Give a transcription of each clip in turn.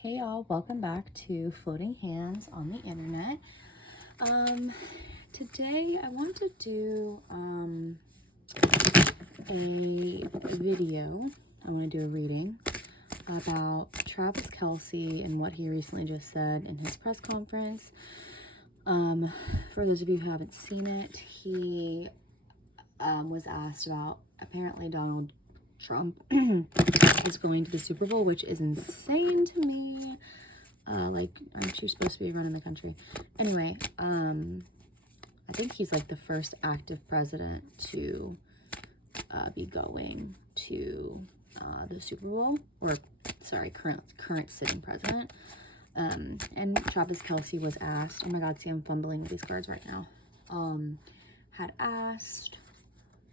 Hey y'all, welcome back to Floating Hands on the Internet. Today I want to do a video. I want to do a reading about Travis Kelce and what he recently just said in his press conference. For those of you who haven't seen it, he was asked about apparently Donald Trump is going to the Super Bowl, which is insane to me. Aren't you supposed to be running the country? Anyway, I think he's like the first active president to be going to the Super Bowl, or sorry, current sitting president. And Travis Kelce was asked, oh my God, see, I'm fumbling with these cards right now.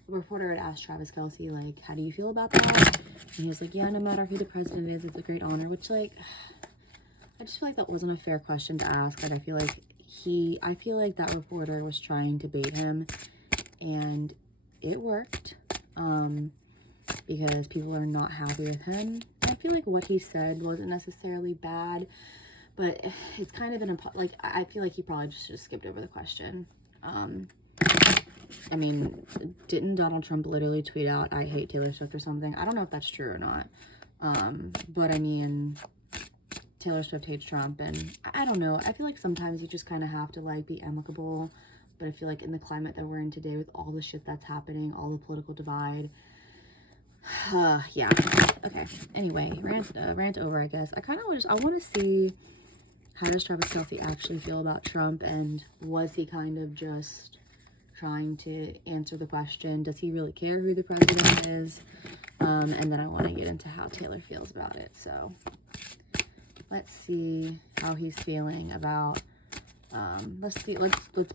A reporter had asked Travis Kelce, like, how do you feel about that? And he was like, yeah, no matter who the president is, it's a great honor, which, like, I just feel like that wasn't a fair question to ask. Like, I feel like that reporter was trying to bait him, and it worked, because people are not happy with him. I feel like what he said wasn't necessarily bad, but it's kind of I feel like he probably just skipped over the question. I mean, didn't Donald Trump literally tweet out, I hate Taylor Swift or something? I don't know if that's true or not. But I mean, Taylor Swift hates Trump, and I don't know. I feel like sometimes you just kind of have to, like, be amicable. But I feel like in the climate that we're in today with all the shit that's happening, all the political divide, yeah. Okay. Anyway, rant over, I guess. I want to see, how does Travis Kelce actually feel about Trump, and was he kind of just trying to answer the question, does he really care who the president is? And then I want to get into how Taylor feels about it. So let's see how he's feeling about, let's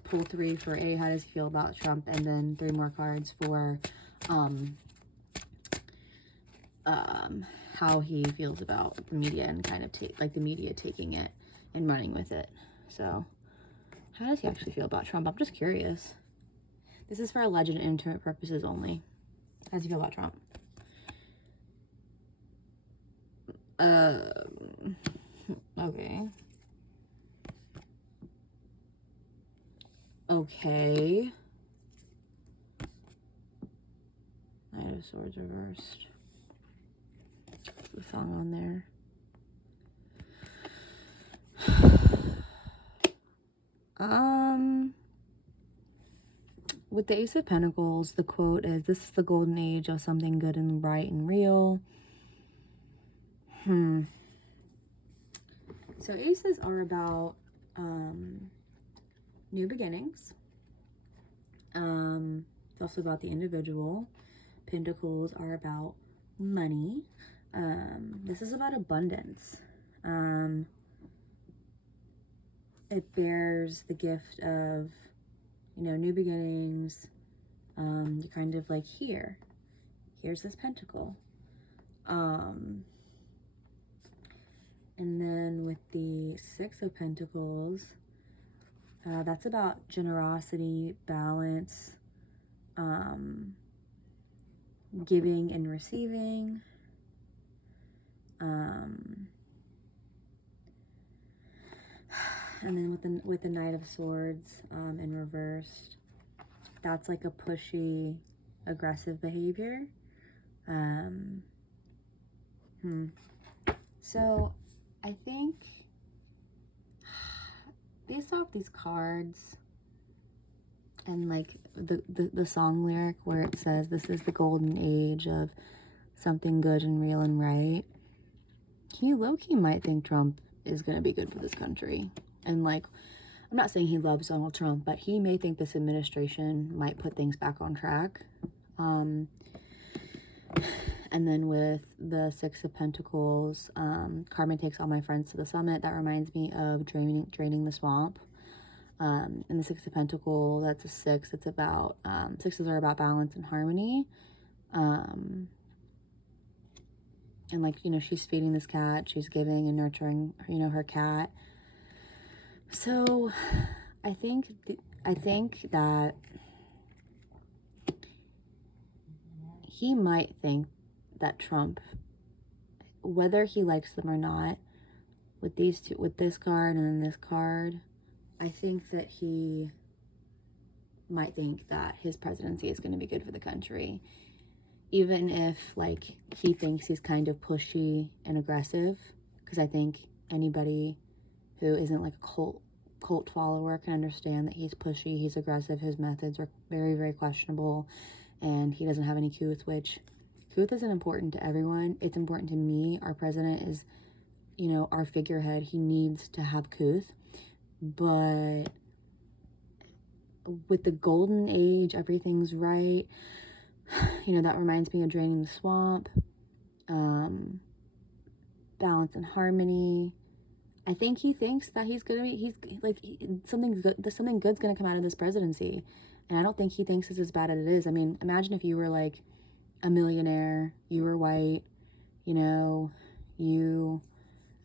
pull three for A, how does he feel about Trump, and then three more cards for how he feels about the media and kind of the media taking it and running with it. So how does he actually feel about Trump? I'm just curious. This is for alleged and intimate purposes only. How does he feel about Trump? Okay. Okay. Knight of Swords reversed. What's the song on there? With the Ace of Pentacles, the quote is, this is the golden age of something good and right and real. So aces are about new beginnings. It's also about the individual. Pentacles are about money. This is about abundance. It bears the gift of, new beginnings. You're kind of like, here's this pentacle. And then with the Six of Pentacles, that's about generosity, balance, giving and receiving. And then with the Knight of Swords in reversed, that's like a pushy, aggressive behavior. So I think, based off these cards and like the song lyric where it says, this is the golden age of something good and real and right, he low-key might think Trump is going to be good for this country. And, like, I'm not saying he loves Donald Trump, but he may think this administration might put things back on track. And then with the Six of Pentacles, Carmen takes all my friends to the summit. That reminds me of draining the swamp. And the Six of Pentacles, that's a six. It's about, sixes are about balance and harmony. And, like, she's feeding this cat. She's giving and nurturing, her cat. So I think that he might think that Trump, whether he likes them or not, with these two, with this card and then this card, I think that he might think that his presidency is going to be good for the country. Even if, like, he thinks he's kind of pushy and aggressive, because I think anybody who isn't like a cult follower can understand that he's pushy, he's aggressive, his methods are very, very questionable, and he doesn't have any couth, which couth isn't important to everyone. It's important to me. Our president is, you know, our figurehead. He needs to have couth. But with the golden age, everything's right. You know, that reminds me of Draining the Swamp, Balance and Harmony. I think he thinks that something good's gonna come out of this presidency. And I don't think he thinks it's as bad as it is. I mean, imagine if you were like a millionaire, you were white, you know,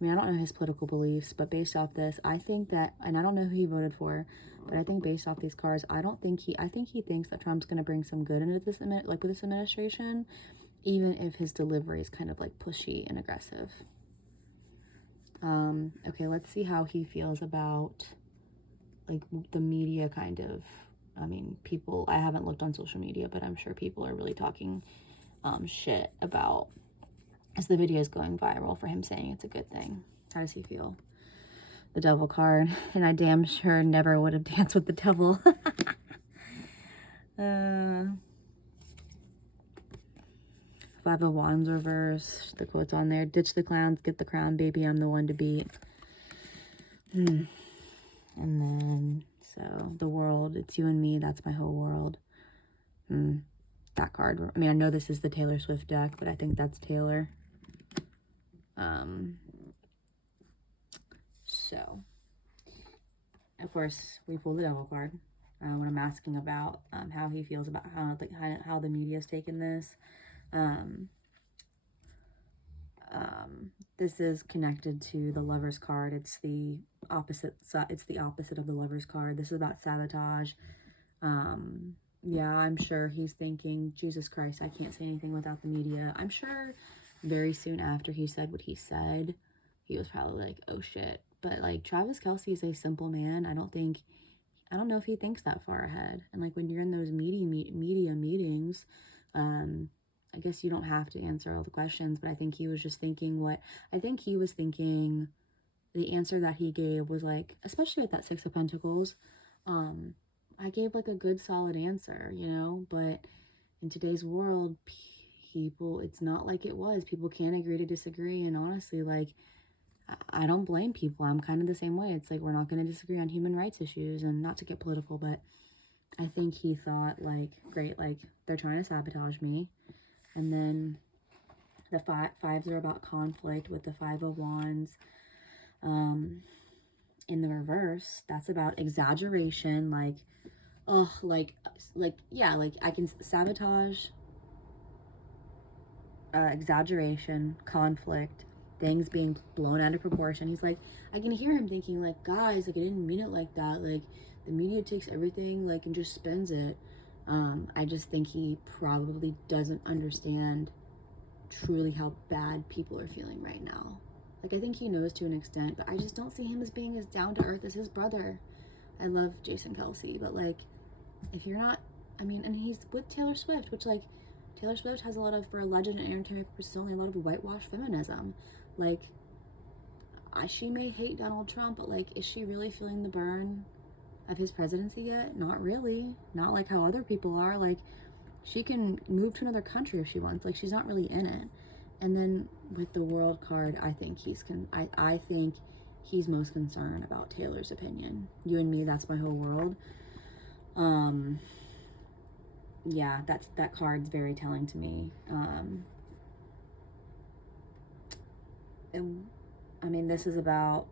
I don't know his political beliefs, but based off this, I think that, and I don't know who he voted for, but I think based off these cards, I think he thinks that Trump's going to bring some good into this, like with this administration, even if his delivery is kind of like pushy and aggressive. Okay, let's see how he feels about like the media kind of, I mean, people, I haven't looked on social media, but I'm sure people are really talking shit about, as the video is going viral, for him saying it's a good thing. How does he feel? The devil card, and I damn sure never would have danced with the devil. Five of Wands reverse. The quote's on there. Ditch the clowns, get the crown, baby. I'm the one to beat. And then, so the world, it's you and me. That's my whole world. That card. I mean, I know this is the Taylor Swift deck, but I think that's Taylor. So, of course, we pulled the devil card. When I'm asking about how he feels about how the media's taken this. This is connected to the Lover's card. It's the opposite. It's the opposite of the Lover's card. This is about sabotage. Yeah, I'm sure he's thinking, Jesus Christ, I can't say anything without the media. I'm sure very soon after he said what he said, he was probably like, oh shit. But like, Travis Kelce is a simple man. I don't know if he thinks that far ahead. And like, when you're in those media meetings, I guess you don't have to answer all the questions, but I think he was just thinking the answer that he gave was like, especially with that Six of Pentacles, I gave like a good solid answer, you know, but in today's world, people, it's not like it was. People can't agree to disagree. And honestly, like, I don't blame people. I'm kind of the same way. It's like, we're not going to disagree on human rights issues, and not to get political, but I think he thought like, great, like they're trying to sabotage me. And then the fives are about conflict with the Five of Wands. In the reverse, that's about exaggeration, like, oh, yeah, like I can sabotage, exaggeration, conflict, things being blown out of proportion. He's like, I can hear him thinking like, guys, like I didn't mean it like that. Like the media takes everything like and just spins it. I just think he probably doesn't understand truly how bad people are feeling right now. Like, I think he knows to an extent, but I just don't see him as being as down to earth as his brother. I love Jason Kelce, but like, if you're not, I mean, and he's with Taylor Swift, which like, Taylor Swift has a lot of, for a legend and entertainment purposes, only a lot of whitewashed feminism. Like, she may hate Donald Trump, but like, is she really feeling the burn of his presidency yet? Not really. Not like how other people are. Like, she can move to another country if she wants. Like, she's not really in it. And then with the World card, I think I think he's most concerned about Taylor's opinion. You and me, that's my whole world. Yeah, that card's very telling to me. I mean, this is about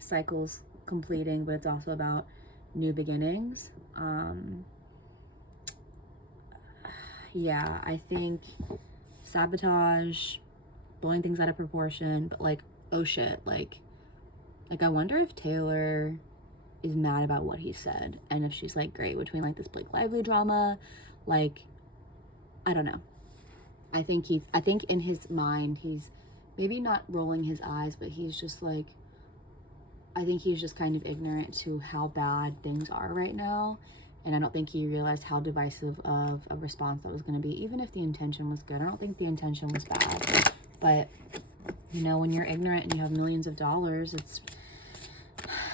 cycles completing, but it's also about new beginnings. Yeah, I think sabotage, blowing things out of proportion, but like, oh shit, like I wonder if Taylor is mad about what he said, and if she's like, great, between like this Blake Lively drama, like, I don't know. I think in his mind, he's maybe not rolling his eyes, but he's just like, I think he's just kind of ignorant to how bad things are right now. And I don't think he realized how divisive of a response that was going to be, even if the intention was good. I don't think the intention was bad. But, you know, when you're ignorant and you have millions of dollars, it's,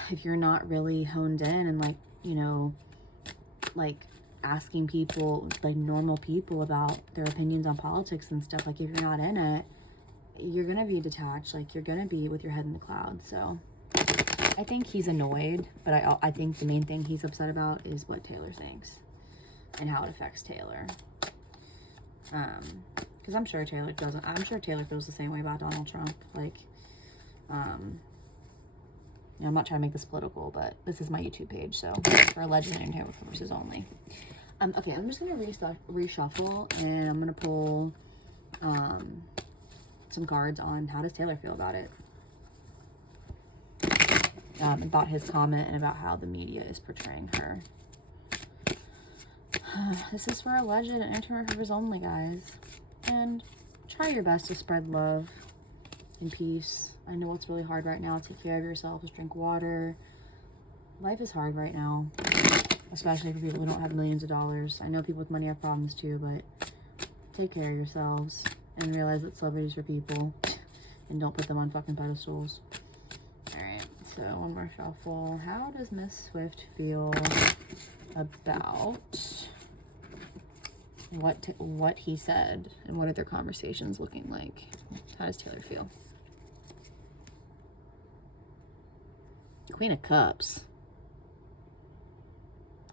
if you're not really honed in and, like, you know, like asking people, like normal people, about their opinions on politics and stuff, like if you're not in it, you're going to be detached. Like, you're going to be with your head in the clouds. So I think he's annoyed, but I think the main thing he's upset about is what Taylor thinks and how it affects Taylor. Because I'm sure Taylor feels the same way about Donald Trump. Like, you know, I'm not trying to make this political, but this is my YouTube page, so for alleged entertainment purposes only. Okay, I'm just gonna reshuffle, and I'm gonna pull some cards on how does Taylor feel about it. About his comment and about how the media is portraying her. This is for alleged and intimate purposes only, guys. And try your best to spread love and peace. I know it's really hard right now. Take care of yourselves. Drink water. Life is hard right now, especially for people who don't have millions of dollars. I know people with money have problems too, but take care of yourselves and realize that celebrities are people, and don't put them on fucking pedestals. Alright, so one more shuffle. How does Miss Swift feel about what he said, and what are their conversations looking like? How does Taylor feel? Queen of Cups.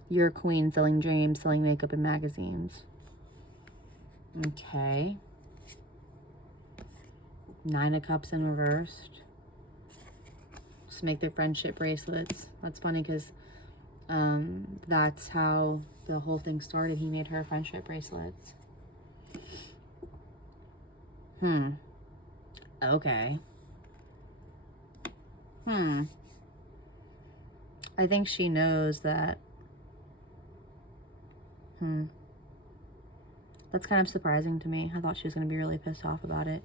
You're a queen, selling dreams, selling makeup in magazines. Okay. Nine of Cups in reversed. Just make their friendship bracelets. That's funny because that's how the whole thing started. He made her friendship bracelets. Okay. I think she knows that. That's kind of surprising to me. I thought she was going to be really pissed off about it.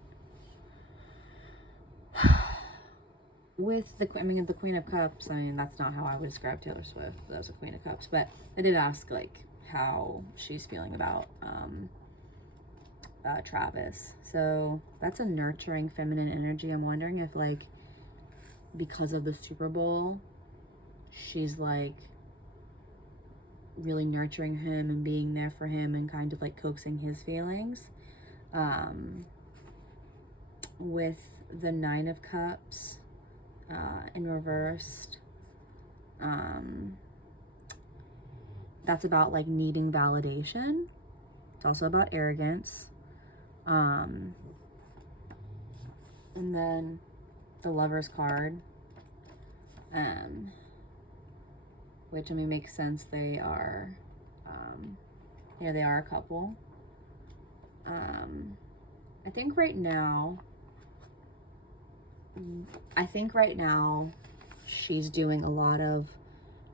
With the Queen of Cups, I mean, that's not how I would describe Taylor Swift as a Queen of Cups, but I did ask, like, how she's feeling about Travis. So that's a nurturing feminine energy. I'm wondering if, like, because of the Super Bowl, she's, like, really nurturing him and being there for him and kind of, like, coaxing his feelings. With the Nine of Cups in reversed, that's about, like, needing validation. It's also about arrogance. And then the Lover's card, which, I mean, makes sense. They are, they are a couple. I think right now she's doing a lot of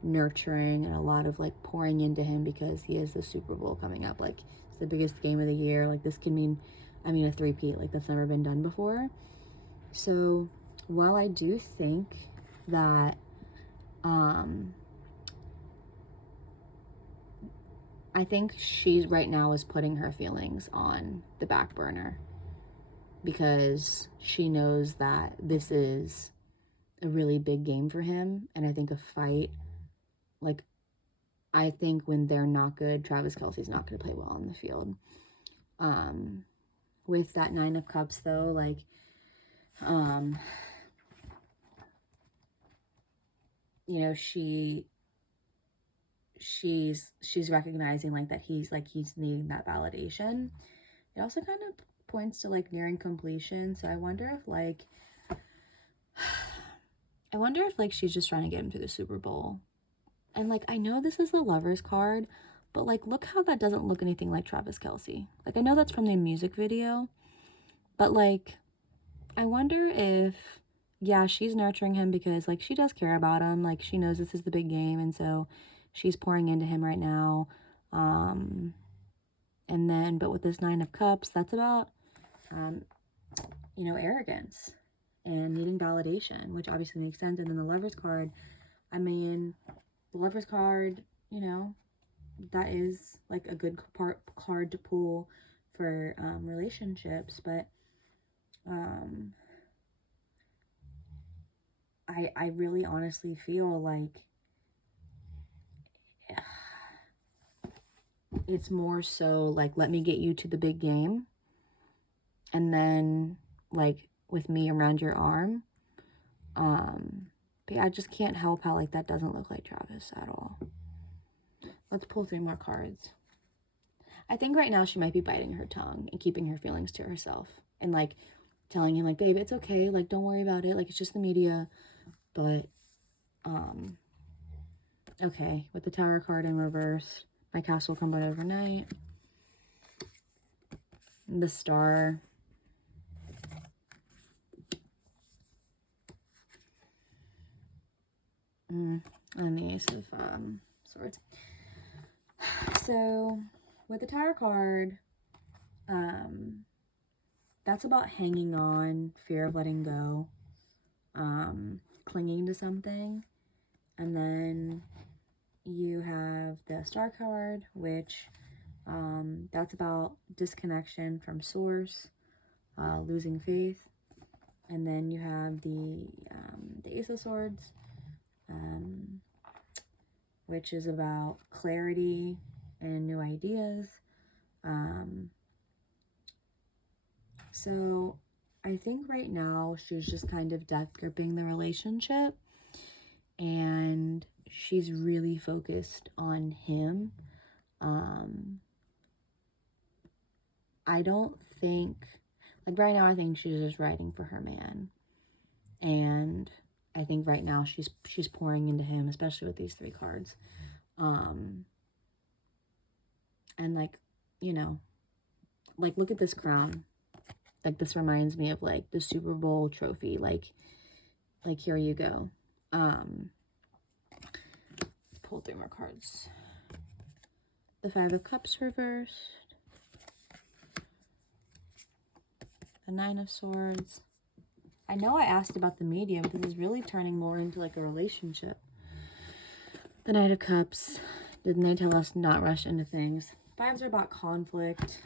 nurturing and a lot of, like, pouring into him because he has the Super Bowl coming up. Like, it's the biggest game of the year. Like, this can mean, a three-peat. Like, that's never been done before. So while I do think that I think she right now is putting her feelings on the back burner because she knows that this is a really big game for him. And I think a fight, like, I think when they're not good, Travis Kelce's not going to play well on the field. With that Nine of Cups, though, like, you know, she's recognizing, like, that he's needing that validation. It also kind of points to, like, nearing completion. So I wonder if she's just trying to get him to the Super Bowl. And, like, I know this is the Lover's card, but, like, look how that doesn't look anything like Travis Kelce. Like, I know that's from the music video, but, like, I wonder if, yeah, she's nurturing him because, like, she does care about him. Like, she knows this is the big game, and so she's pouring into him right now. And then, but with this Nine of Cups, that's about you know, arrogance and needing validation, which obviously makes sense. And then the Lovers card, I mean, the Lovers card, you know, that is like a good card to pull for relationships, but I really honestly feel like it's more so like, let me get you to the big game, and then like with me around your arm. But yeah, I just can't help how like that doesn't look like Travis at all. Let's pull 3 more cards. I think right now she might be biting her tongue and keeping her feelings to herself, and like telling him like, babe, it's okay, like don't worry about it, like it's just the media. But okay, with the Tower card in reverse, my castle crumbled overnight. The Star. And the Ace of Swords. So with the Tower card, that's about hanging on, fear of letting go, clinging to something. And then you have the Star card, which that's about disconnection from source, losing faith. And then you have the Ace of Swords, which is about clarity and new ideas. So I think right now she's just kind of death gripping the relationship, and she's really focused on him. I don't think, like right now, I think she's just writing for her man, and I think right now she's pouring into him, especially with these 3 cards. And like, you know, like look at this crown. Like this reminds me of like the Super Bowl trophy. Like here you go. Pull 3 more cards. The 5 of Cups reversed. The 9 of Swords. I know I asked about the media, but this is really turning more into like a relationship. The Knight of Cups. Didn't they tell us not rush into things? 5s are about conflict.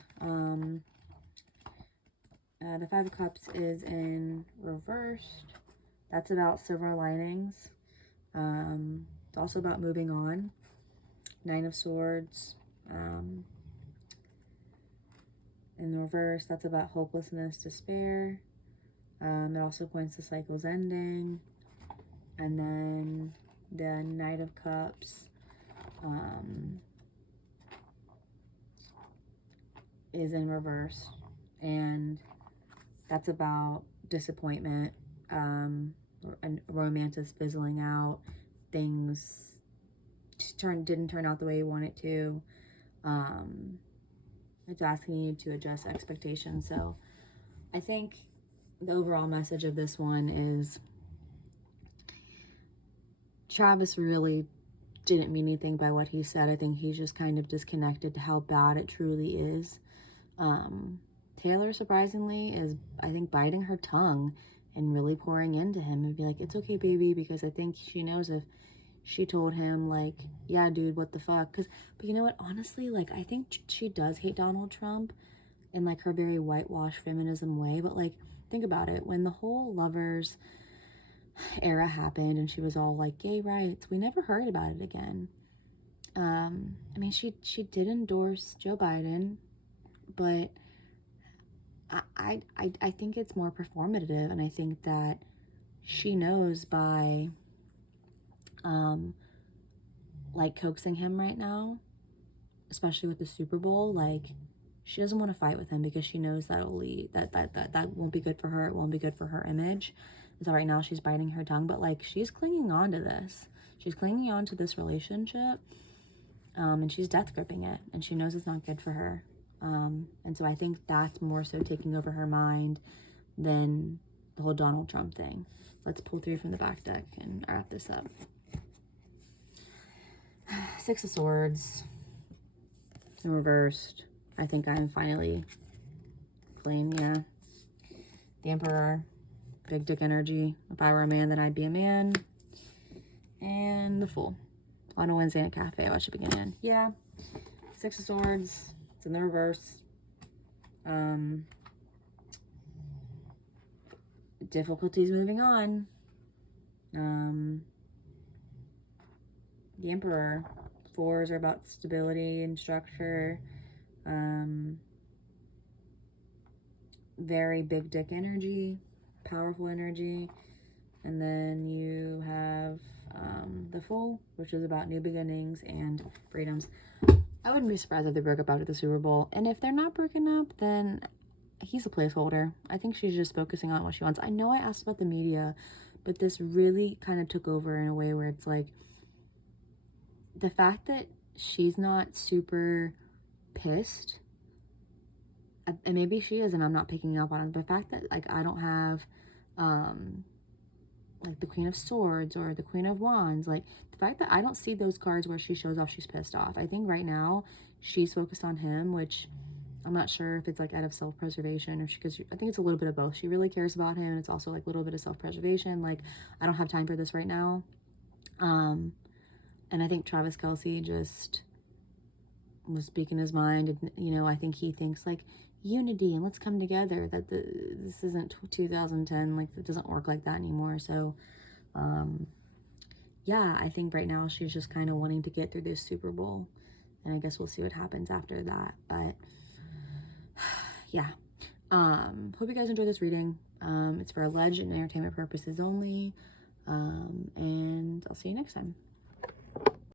The 5 of Cups is in reversed. That's about silver linings. It's also about moving on. 9 of Swords. In the reverse, that's about hopelessness, despair. It also points to cycles ending. And then the Knight of Cups is in reverse, and that's about disappointment, and romance is fizzling out, things didn't turn out the way you want it to. It's asking you to adjust expectations. So I think the overall message of this one is Travis really didn't mean anything by what he said. I think he's just kind of disconnected to how bad it truly is. Taylor, surprisingly, is, I think, biting her tongue and really pouring into him and be like, it's okay, baby, because I think she knows if she told him, like, yeah, dude, what the fuck? But you know what? Honestly, like, I think she does hate Donald Trump in, like, her very whitewashed feminism way. But, like, think about it. When the whole Lovers era happened and she was all like, gay rights, we never heard about it again. I mean, she did endorse Joe Biden, but I think it's more performative, and I think that she knows by like coaxing him right now, especially with the Super Bowl, like she doesn't want to fight with him because she knows that that won't be good for her. It won't be good for her image. And so right now she's biting her tongue, but like she's clinging on to this. She's clinging on to this relationship, and she's death gripping it, and she knows it's not good for her. And so I think that's more so taking over her mind than the whole Donald Trump thing. Let's pull 3 from the back deck and wrap this up. 6 of Swords in reversed. I think I'm finally clean, yeah. The Emperor, big dick energy. If I were a man, then I'd be a man. And the Fool. On a Wednesday in a cafe, I should begin in. Yeah. Six of Swords. It's in the reverse. Difficulties moving on. The Emperor. Fours are about stability and structure. Very big dick energy, powerful energy. And then you have the Fool, which is about new beginnings and freedoms. I wouldn't be surprised if they broke up after the Super Bowl. And if they're not broken up, then he's a placeholder. I think she's just focusing on what she wants. I know I asked about the media, but this really kind of took over in a way where it's like, the fact that she's not super pissed, and maybe she is and I'm not picking up on it, but the fact that, like, I don't have like the Queen of Swords or the Queen of Wands, like the fact that I don't see those cards where she shows off she's pissed off. I think right now she's focused on him, which I'm not sure if it's like out of self-preservation or because I think it's a little bit of both. She really cares about him, and it's also like a little bit of self-preservation. Like, I don't have time for this right now. And I think Travis Kelce just was speaking his mind, and you know, I think he thinks like unity and let's come together, that this isn't 2010, like it doesn't work like that anymore. So yeah, I think right now she's just kind of wanting to get through this Super Bowl, and I guess we'll see what happens after that. But yeah, hope you guys enjoyed this reading. It's for alleged and entertainment purposes only, and I'll see you next time.